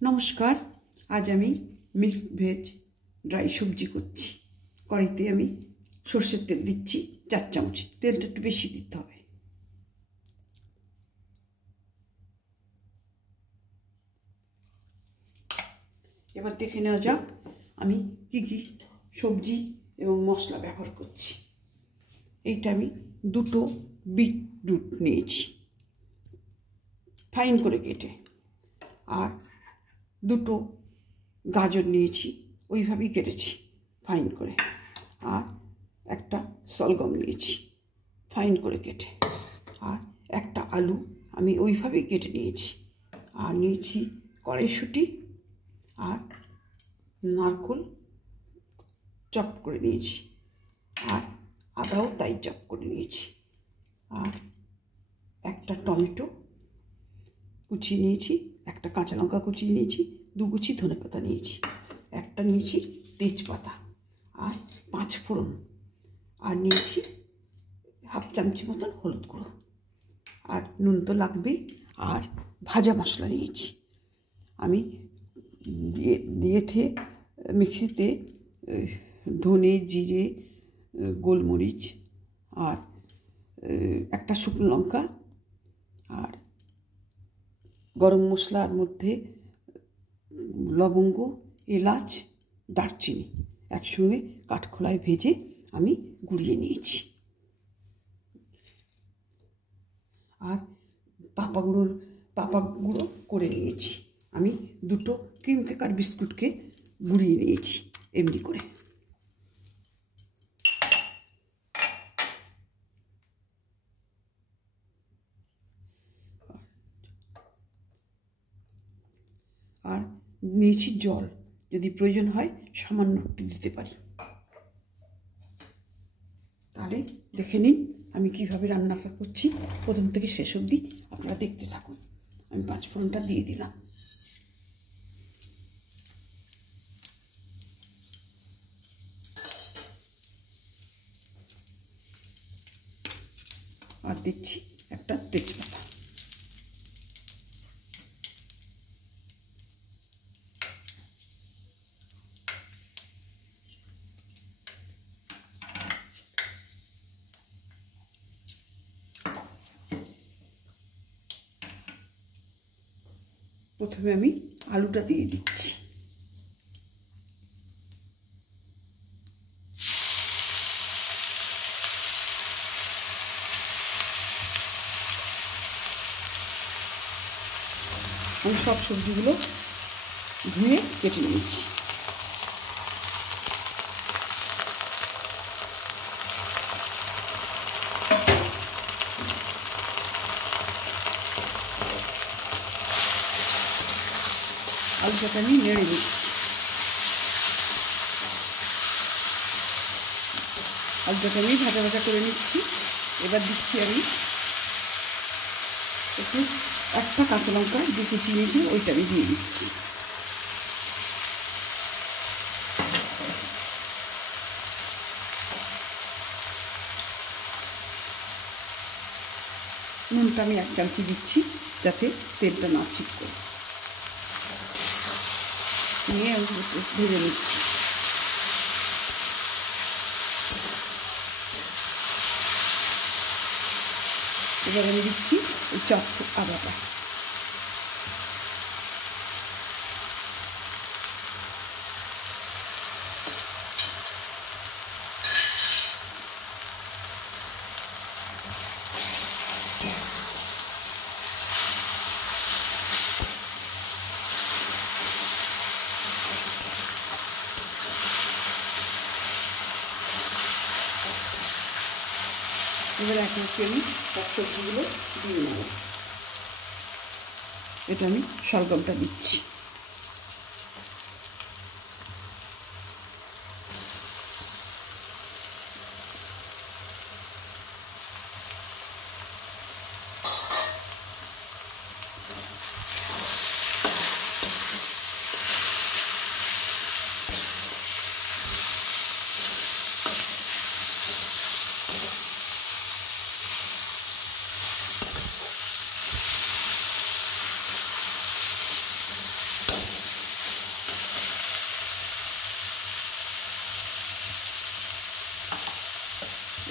নমস্কার। আজ আমি মিক্স ভেজ ড্রাই সবজি করছি। কড়াইতে আমি সরষের তেল দিচ্ছি 4 চামচ। তেলটা একটু বেশি দিতে হবে। এবার দেখে নেওয়া যাক আমি কি কি সবজি এবং মশলা ব্যবহার করছি। এইটা আমি 2টো বিটরুট নিয়েছি ফাইন করে কেটে, আর 2টো গাজর নিয়েছি, ওইভাবেই কেটেছি ফাইন করে, আর একটা সলগম নিয়েছি ফাইন করে কেটে, আর একটা আলু আমি ওইভাবেই কেটে নিয়েছি, আর নিয়েছি কড়াইশুঁটি আর নারকেল চপ করে নিয়েছি, আর আদাও তাই চপ করে নিয়েছি, আর একটা টমেটো কুচিয়ে নিয়েছি, একটা কাঁচা লঙ্কা কুচিয়ে নিয়েছি, 2 কুচি ধনেপাতা নিয়েছি, একটা নিয়েছি তেজপাতা, আর 5 ফোড়ন, আর নিয়েছি হাফ চামচি মতন হলুদ গুঁড়ো, আর নুন তো লাগবেই, আর ভাজা মশলা নিয়েছি। আমি দিয়েছে মিক্সিতে ধনে, জিরে, গোলমরিচ, আর একটা শুকনো লঙ্কা, আর গরম মশলার মধ্যে লবঙ্গ, এলাচ, দারচিনি একসঙ্গে কাঠখোলায় ভেজে আমি গুঁড়িয়ে নিয়েছি, আর পাপা গুঁড়ো করে নিয়েছি। আমি 2টো ক্রিম কেকার বিস্কুটকে গুঁড়িয়ে নিয়েছি এমনি করে। আর নিয়েছি জল, যদি প্রয়োজন হয় সামান্য একটু দিতে পারি। তাহলে দেখে নিন আমি কিভাবে রান্নাটা করছি, প্রথম থেকে শেষ অবধি আপনারা দেখতে থাকুন। আমি 5 ফোড়নটা দিয়ে দিলাম, আর দিচ্ছি একটা তেজপাতা, প্রথমে আমি আলুটা দিয়ে দিচ্ছি, আমি সব সবজিগুলো ধুয়ে কেটে নিয়েছি। আলুটাকে আমি নেড়ে নিচ্ছি, আলুটাকে আমি ভাজা ভাজা করে নিচ্ছি। এবার দিচ্ছি আমি একটু একটা কাঁচা লঙ্কা 2 কুচি নিয়েছি, ওইটা আমি দিয়ে দিচ্ছি। নুনটা আমি 1 চামচি দিচ্ছি যাতে তেলটা না ছিটকে, নিয়ে ভেজে নিচ্ছি। এবার আমি দিচ্ছি ওই চপ আদাটা, এবার এক একে আমি সব সবজিগুলো দিয়ে নেব। এটা আমি সলগমটা দিচ্ছি,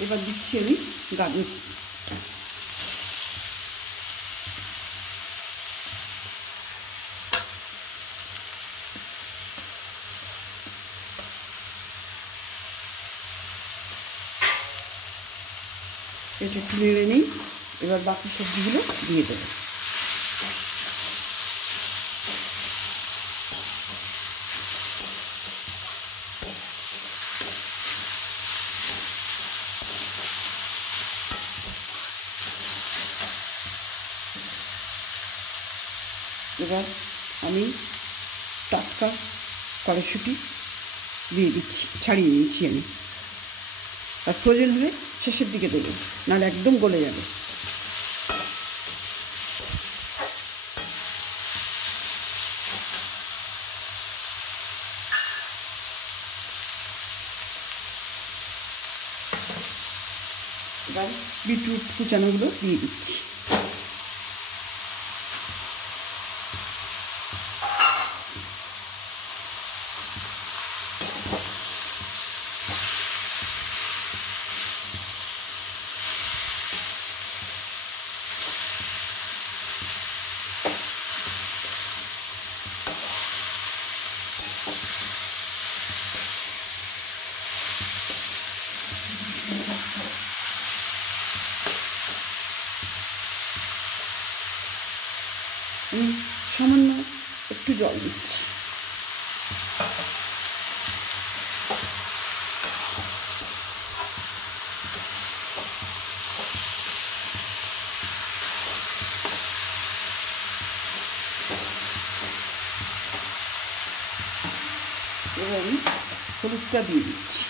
এবার দিচ্ছি আমি গাজর। এটা একটু নেড়ে নিই। এবার বাকি সবজিগুলো দিয়ে দেবো। এবার আমি টাটকা কড়াইশুঁটি দিয়ে দিচ্ছি, ছাড়িয়ে নিয়েছি আমি। আর প্রয়োজন হলে শেষের দিকে দেবো, নাহলে একদম গলে যাবে। এবার বিটরুট কুচানোগুলো দিয়ে দিচ্ছি। আমি সামান্য একটু জল দিচ্ছি। এবার আমি হলুদটা দিয়ে দিচ্ছি।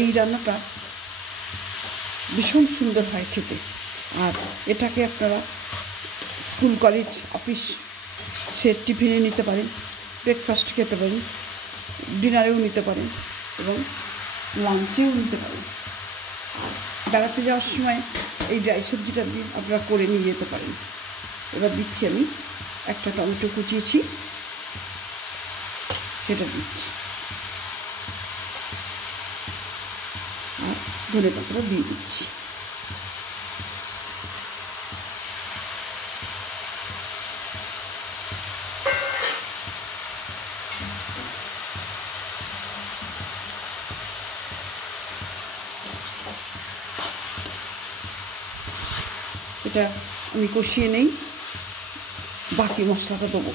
এই রান্নাটা ভীষণ সুন্দর হয় খেতে। আর এটাকে আপনারা স্কুল, কলেজ, অফিস সে টিফিনে নিতে পারেন, ব্রেকফাস্ট খেতে পারেন, ডিনারেও নিতে পারেন এবং লাঞ্চেও নিতে পারেন। আর বেড়াতে যাওয়ার সময় এই ড্রাই সবজিটা দিয়ে আপনারা করে নিয়ে যেতে পারেন। এবার দিচ্ছি আমি একটা টমেটো কুচিয়েছি, সেটা দিচ্ছি। আর ধনে পাতাটা দিয়ে দিচ্ছি। এটা আমি কষিয়ে নেই, বাকি মশলাটা দেবো।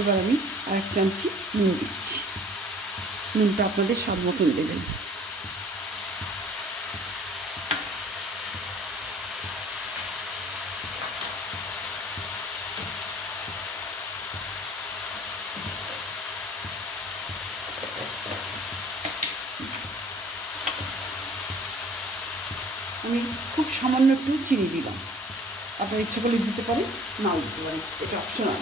এবার আমি আরেক চামচি নুন দিচ্ছি। নুনটা আপনাদের স্বাদ মতন দেবেন। আমি খুব সামান্য একটু চিনি দিলাম। আপনার ইচ্ছা করলে দিতে পারেন, নাও দিতে পারেন, এটা অপশনাল।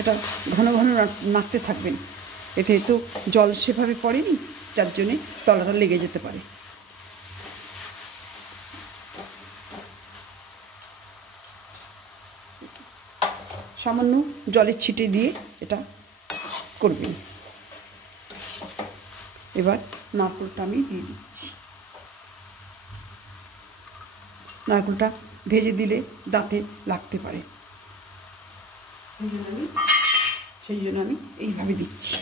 এটা ঘন ঘন নাড়তে থাকবেন। এতে তো জল সেভাবে পড়েনি, যার জন্যে তলাটা লেগে যেতে পারে। সামান্য জলের ছিটে দিয়ে এটা করবেন। এবার নারকেলটা আমি দিয়ে দিচ্ছি। নারকেলটা ভেজে দিলে দাঁতে লাগতে পারে, সেই জন্য আমি এইভাবে দিচ্ছি।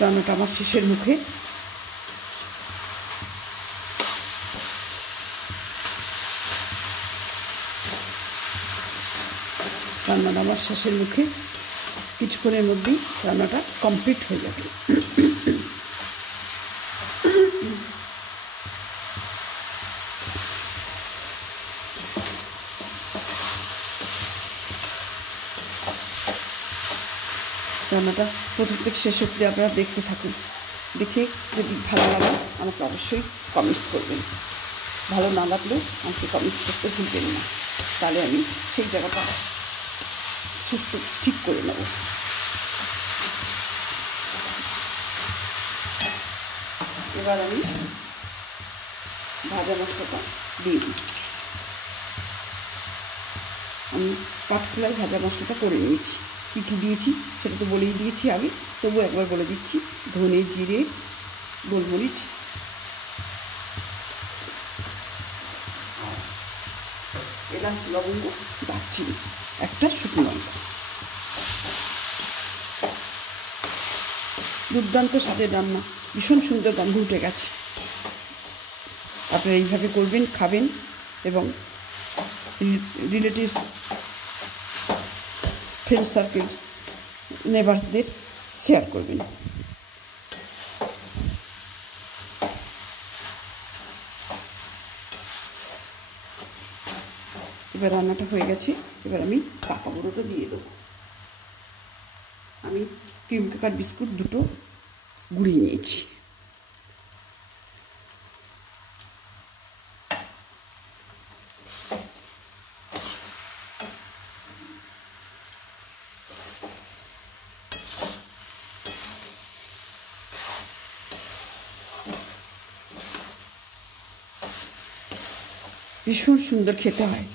রান্নাটা আমার শেষের মুখে। রান্নাটা আমার শেষের মুখে, কিছুক্ষণের মধ্যেই রান্নাটা কমপ্লিট হয়ে যাবে। রান্নাটা প্রথম থেকে শেষ অবধি আপনারা দেখতে থাকুন। দেখে যদি ভালো লাগে আমাকে অবশ্যই কমেন্টস করবেন, ভালো না লাগলেও আমাকে কমেন্টস করতে ভুলবেন না, তাহলে আমি সেই জায়গাটা সুস্থ ঠিক করে নেব। এবার আমি ভাজা মশলাটা দিয়ে দিচ্ছি। আমি কাঠখোলায় ভাজা মশলাটা করে নিয়েছি। কী কী দিয়েছি সেটা তো বলেই দিয়েছি আগে, তবু একবার বলে দিচ্ছি। ধনে, জিরে, গোলমরিচ, এলাচ, লবঙ্গ, দারচিনি, একটা শুকনো লঙ্কা। দুর্দান্ত স্বাদের রান্না, ভীষণ সুন্দর গন্ধ উঠে গেছে। আপনারা এইভাবে করবেন, খাবেন এবং রিলেটিভস, ফ্রেন্ড সার্কেলস, নেবার্সদের শেয়ার করবেন। এবার রান্নাটা হয়ে গেছে। এবার আমি পাকা গুঁড়োটা দিয়ে দেবো। আমি ক্রিম কেকার বিস্কুট দুটো গুঁড়িয়ে নিয়েছি। ভীষণ সুন্দর খেতে হয়।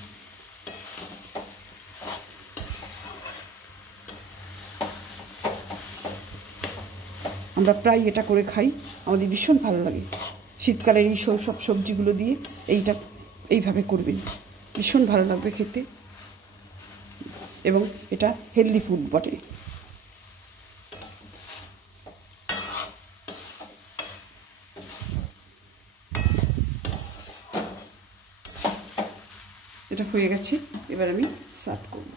আমরা প্রায় এটা করে খাই, আমাদের ভীষণ ভালো লাগে। শীতকালের এই সব সবজিগুলো দিয়ে এইভাবে করবেন, ভীষণ ভালো লাগবে খেতে এবং এটা হেলদি ফুড বটে। এটা হয়ে গেছে, এবার আমি সার্ভ করব।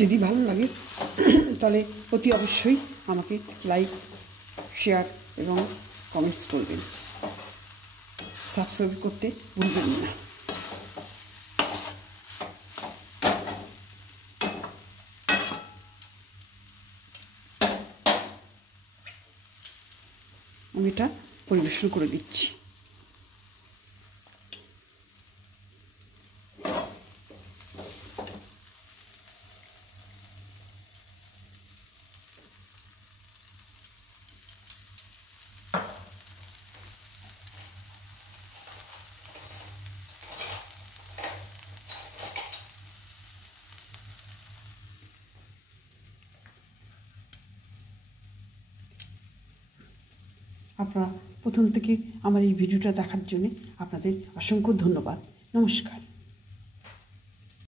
যদি ভালো লাগে তাহলে অতি অবশ্যই আমাকে লাইক, শেয়ার এবং কমেন্টস করবেন। সাবস্ক্রাইব করতে ভুলবেন না। আমি এটা পরিবেশন করে দিচ্ছি। আপনারা প্রথম থেকে আমার এই ভিডিওটা দেখার জন্য আপনাদের অসংখ্য ধন্যবাদ। নমস্কার।